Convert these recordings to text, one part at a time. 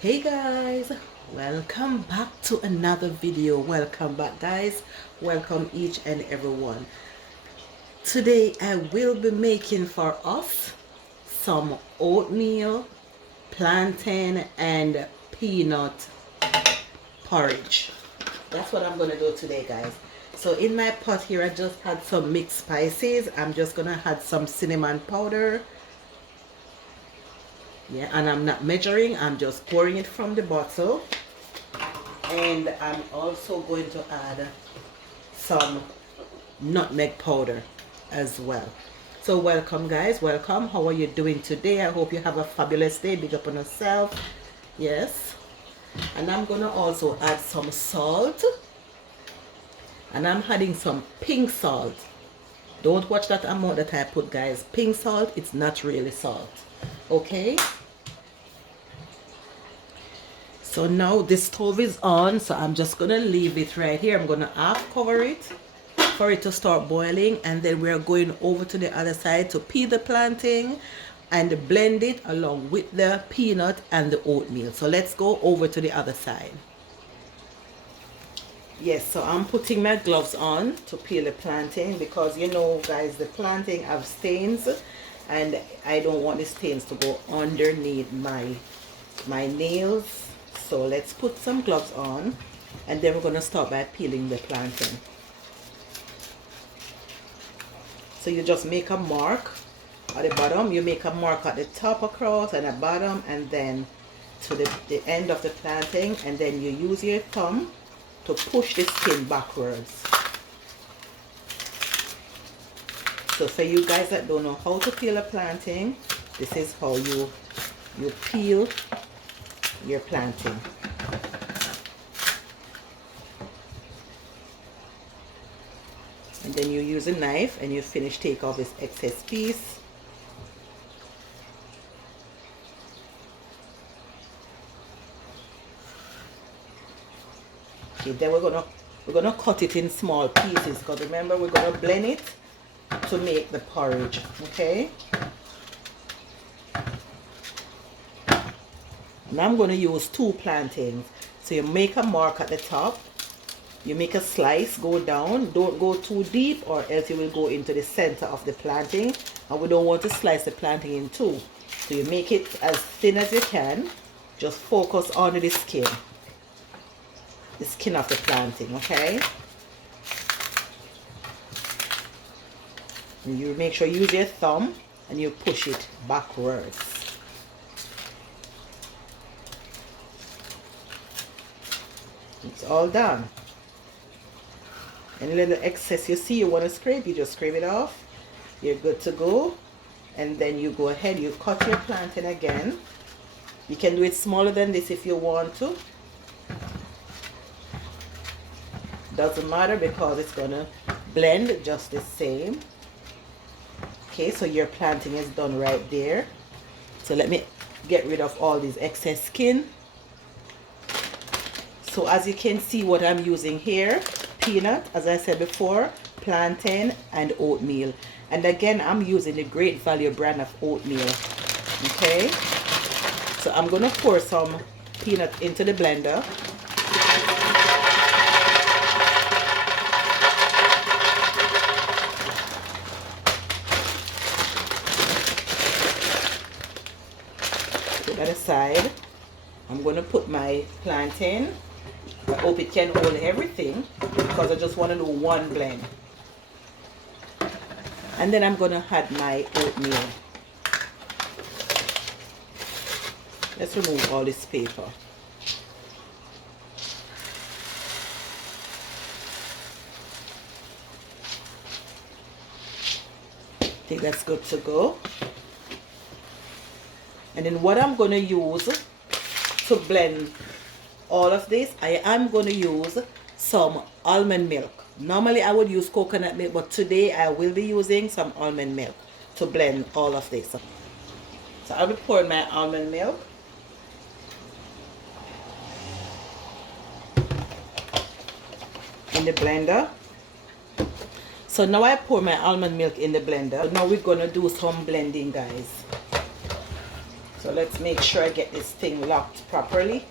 Hey guys, welcome back to another video. Welcome back guys, welcome each and everyone. Today I will be making for us some oatmeal, plantain and peanut porridge. That's what I'm gonna do today guys. So in my pot here I just had some mixed spices. I'm just gonna add some cinnamon powder. Yeah, and I'm not measuring, I'm just pouring it from the bottle. And I'm also going to add some nutmeg powder as well. So welcome guys, welcome. How are you doing today? I hope you have a fabulous day. Big up on yourself. Yes. And I'm gonna also add some salt. And I'm adding some pink salt. Don't watch that amount that I put guys. Pink salt, it's not really salt. Okay. So now the stove is on, so I'm just gonna leave it right here. I'm gonna half cover it for it to start boiling, and then we're going over to the other side to peel the plantain and blend it along with the peanut and the oatmeal. So let's go over to the other side. Yes, so I'm putting my gloves on to peel the plantain because you know guys, the plantain have stains and I don't want the stains to go underneath my nails. So let's put some gloves on and then we're going to start by peeling the plantain. So you just make a mark at the bottom. You make a mark at the top across and the bottom and then to the end of the plantain, and then you use your thumb to push the skin backwards. So for you guys that don't know how to peel a plantain, this is how you peel your plantain. And then you use a knife and you take off this excess piece. Okay, then we're gonna cut it in small pieces because remember we're gonna blend it to make the porridge. Okay. And I'm going to use 2 plantains. So you make a mark at the top. You make a slice, go down. Don't go too deep or else you will go into the center of the plantain. And we don't want to slice the plantain in 2. So you make it as thin as you can. Just focus on the skin. The skin of the plantain, okay? And you make sure you use your thumb and you push it backwards. It's all done. Any little excess you see you want to scrape, you just scrape it off. You're good to go. And then you go ahead, you cut your plantain again. You can do it smaller than this if you want to. Doesn't matter because it's going to blend just the same. Okay, so your plantain is done right there. So let me get rid of all this excess skin. So as you can see what I'm using here, peanut, as I said before, plantain and oatmeal. And again, I'm using the Great Value brand of oatmeal. Okay. So I'm going to pour some peanut into the blender. Put that aside. I'm going to put my plantain. I hope it can hold everything because I just want to do one blend. And then I'm going to add my oatmeal. Let's remove all this paper. I think that's good to go. And then what I'm going to use to blend all of this, I am going to use some almond milk. Normally I would use coconut milk, but today I will be using some almond milk to blend all of this. So I'll be pouring my almond milk. In the blender. So now I pour my almond milk in the blender. Now we're going to do some blending guys. So let's make sure I get this thing locked properly.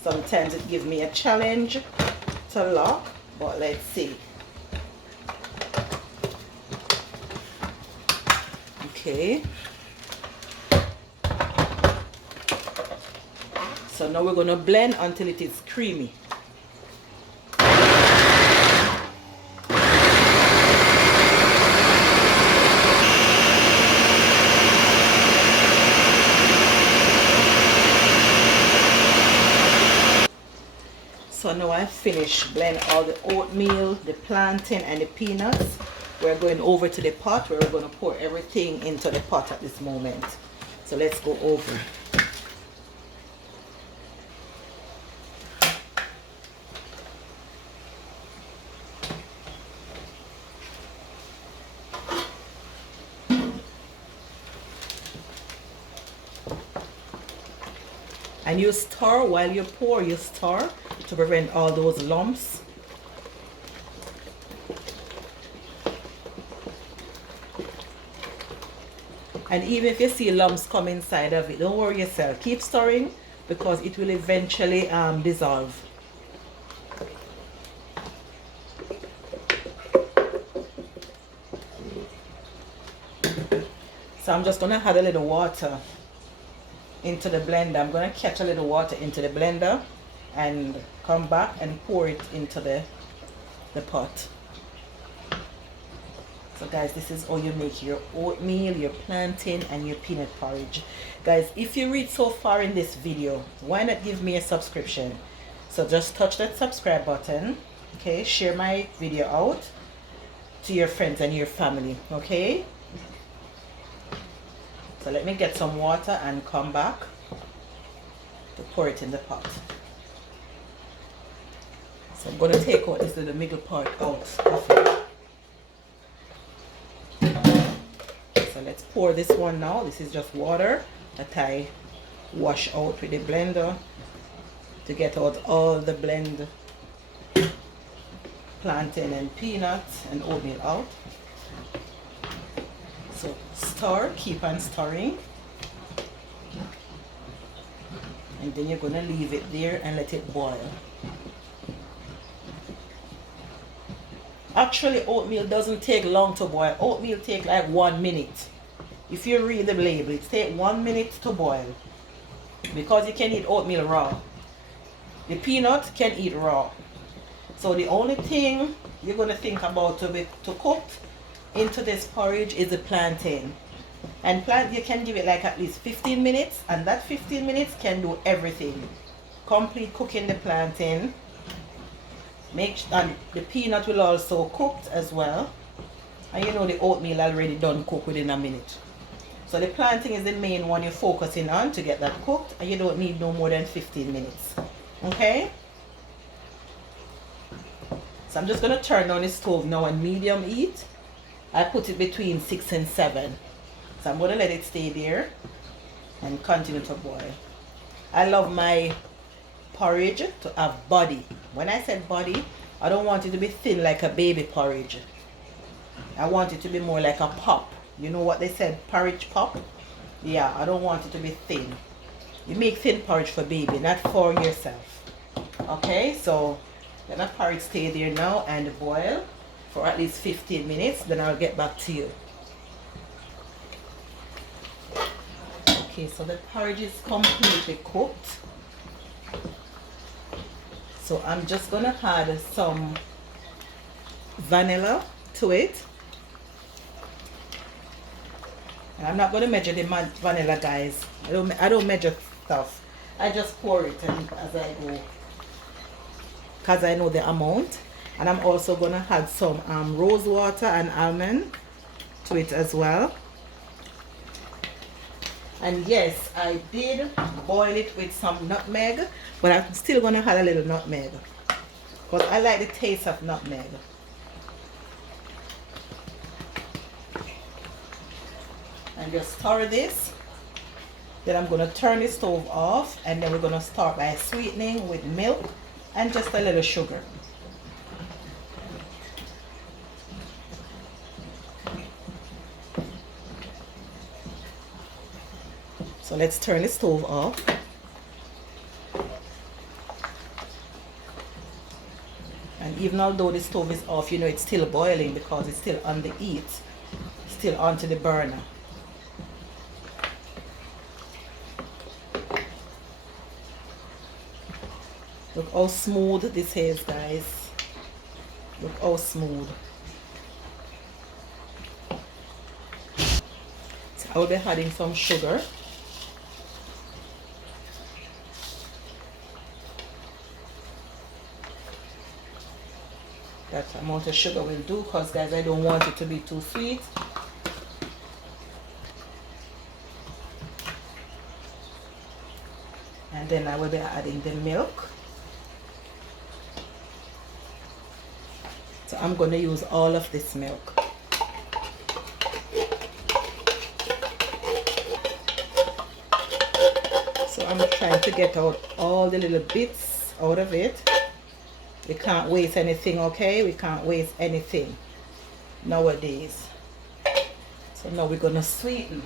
Sometimes it gives me a challenge to lock, but let's see. Okay. So now we're going to blend until it is creamy. So now I've finished blend all the oatmeal, the plantain and the peanuts. We're going over to the pot where we're going to pour everything into the pot at this moment. So let's go over. And you stir while you pour, you stir to prevent all those lumps. And even if you see lumps come inside of it, don't worry yourself. Keep stirring because it will eventually dissolve. So I'm just going to add a little water into the blender. I'm going to catch a little water into the blender and come back and pour it into the pot. So guys, this is how you make your oatmeal, your plantain and your peanut porridge. Guys, if you read so far in this video, why not give me a subscription? So just touch that subscribe button. Okay, share my video out to your friends and your family. Okay, so let me get some water and come back to pour it in the pot. So I'm going to take out this little middle part out of it. So let's pour this one now. This is just water that I wash out with the blender to get out all the blend plantain and peanuts and oatmeal out. So stir, keep on stirring. And then you're going to leave it there and let it boil. Actually, oatmeal doesn't take long to boil. Oatmeal take like 1 minute. If you read the label, it takes 1 minute to boil. Because you can eat oatmeal raw. The peanut can eat raw. So the only thing you're going to think about to cook into this porridge is the plantain. And you can give it like at least 15 minutes. And that 15 minutes can do everything. Complete cooking the plantain. And the peanut will also cooked as well, and you know the oatmeal already done cook within a minute. So the plantain is the main one you're focusing on to get that cooked, and you don't need no more than 15 minutes. Okay, so I'm just going to turn on the stove now on medium heat. I put it between 6 and 7, so I'm going to let it stay there and continue to boil. I love my porridge to have body. When I said body, I don't want it to be thin like a baby porridge. I want it to be more like a pop. You know what they said, porridge pop? Yeah, I don't want it to be thin. You make thin porridge for baby, not for yourself. Okay, so let my porridge stay there now and boil for at least 15 minutes. Then I'll get back to you. Okay, so the porridge is completely cooked. So I'm just going to add some vanilla to it. And I'm not going to measure the vanilla, guys. I don't measure stuff. I just pour it as I go, because I know the amount. And I'm also going to add some rose water and almond to it as well. And yes, I did boil it with some nutmeg, but I'm still going to add a little nutmeg because I like the taste of nutmeg. And just stir this. Then I'm going to turn the stove off, and then we're going to start by sweetening with milk and just a little sugar. So let's turn the stove off. And even although the stove is off, you know it's still boiling because it's still on the heat, still onto the burner. Look how smooth this is, guys. Look how smooth. So I will be adding some sugar. That amount of sugar will do, because guys, I don't want it to be too sweet. And then I will be adding the milk. So I'm going to use all of this milk. So I'm trying to get out all the little bits out of it. We can't waste anything, okay? We can't waste anything nowadays. So now we're going to sweeten.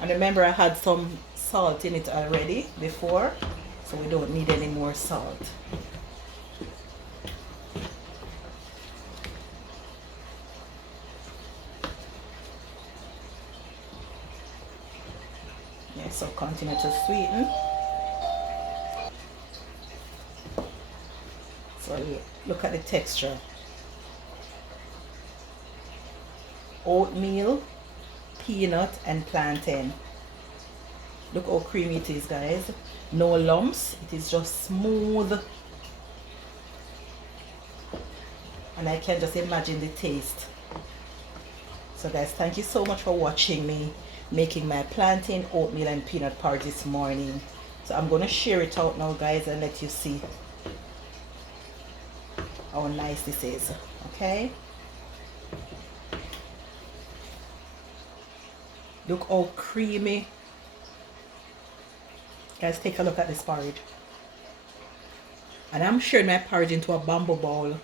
And remember, I had some salt in it already before, so we don't need any more salt. Yeah, so continue to sweeten. So look at the texture. Oatmeal, peanut, and plantain. Look how creamy it is, guys. No lumps. It is just smooth. And I can just imagine the taste. So guys, thank you so much for watching me making my plantain, oatmeal, and peanut porridge this morning. So I'm going to share it out now, guys, and let you see how nice this is. Okay, look how creamy. Guys, take a look at this porridge. And I'm sharing my porridge into a bamboo bowl